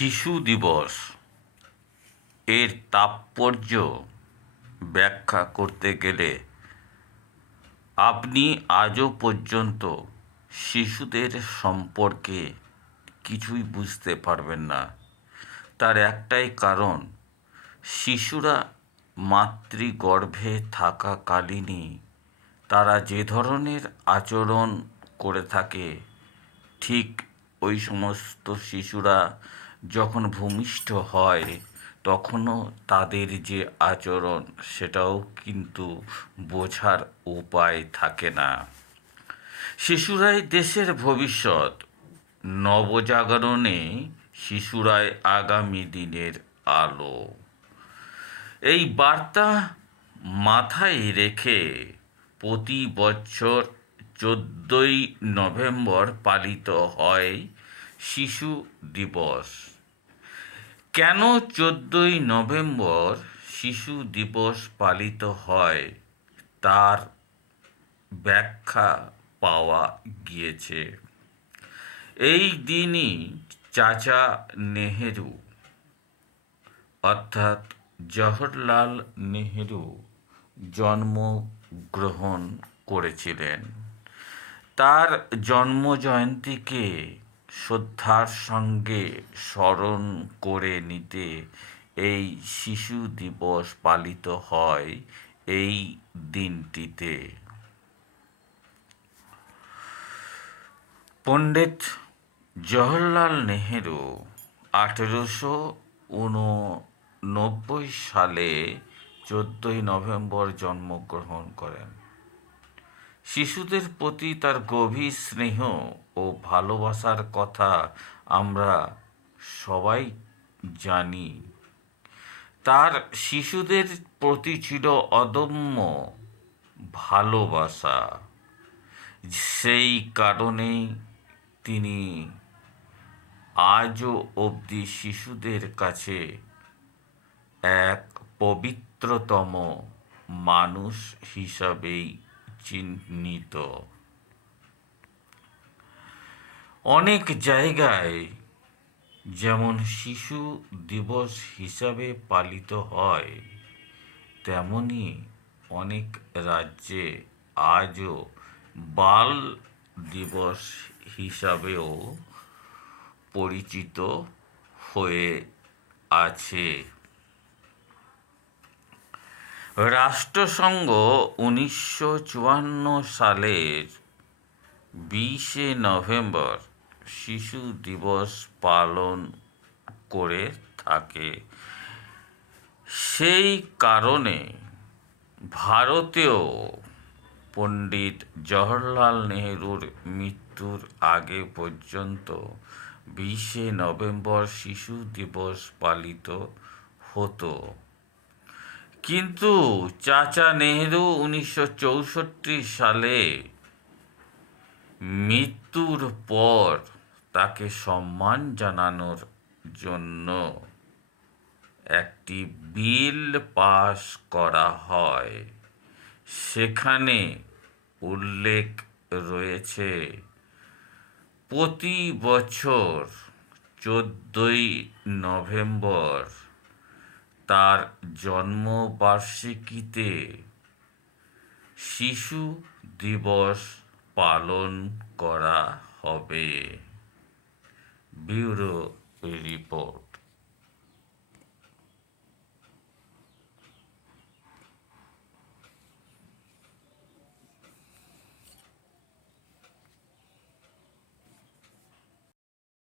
শিশু দিবস এর তাৎপর্য ব্যাখ্যা করতে গেলে আপনি আজও পর্যন্ত শিশুদের সম্পর্কে কিছুই বুঝতে পারবেন না। তার একটাই কারণ, শিশুরা মাতৃগর্ভে থাকাকালীনই তারা যে ধরনের আচরণ করে থাকে, ঠিক ওই সমস্ত শিশুরা যখন ভূমিষ্ঠ হয় তখনও তাদের যে আচরণ সেটাও কিন্তু বোঝার উপায় থাকে না। শিশুরাই দেশের ভবিষ্যৎ। নবজাগরণে শিশুরাই আগামী দিনের আলো। এই বার্তা মাথায় রেখে প্রতি বছর 14ই নভেম্বর পালিত হয় শিশু দিবস। কেন 14ই নভেম্বর শিশু দিবস পালিত হয় তার ব্যাখ্যা পাওয়া গিয়েছে। এই দিনই চাচা নেহেরু অর্থাৎ জওহরলাল নেহেরু জন্মগ্রহণ করেছিলেন। তার জন্মজয়ন্তীকে শ্রদ্ধার সঙ্গে স্মরণ করে নিতে এই শিশু দিবস পালিত হয় এই দিনটিতে। পণ্ডিত জওহরলাল নেহেরু 1889 সালে 14ই নভেম্বর জন্মগ্রহণ করেন। শিশুদের প্রতি তার গভীর স্নেহ ও ভালোবাসার কথা আমরা সবাই জানি। তার শিশুদের প্রতি ছিল অদম্য ভালোবাসা। সেই কারণেই তিনি আজও অবধি শিশুদের কাছে এক পবিত্রতম মানুষ হিসাবেই চিহ্নিত। অনেক জায়গায় যেমন শিশু দিবস হিসাবে পালিত হয়, তেমনি অনেক রাজ্যে আজও বাল দিবস হিসাবেও পরিচিত হয়ে আছে। রাষ্ট্রসংঘ 1954 সালের 20শে নভেম্বর শিশু দিবস পালন করে থাকে। সেই কারণে ভারতেও পণ্ডিত জওহরলাল নেহেরুর মৃত্যুর আগে পর্যন্ত 20শে নভেম্বর শিশু দিবস পালিত হতো। কিন্তু চাচা নেহেরু 1964 সালে মৃত্যুর পর তাকে সম্মান জানানোর জন্য একটি বিল পাস করা হয়। সেখানে উল্লেখ রয়েছে, প্রতি বছর 14ই নভেম্বর তার জন্মবার্ষিকীতে শিশু দিবস পালন করা হবে। Bureau report.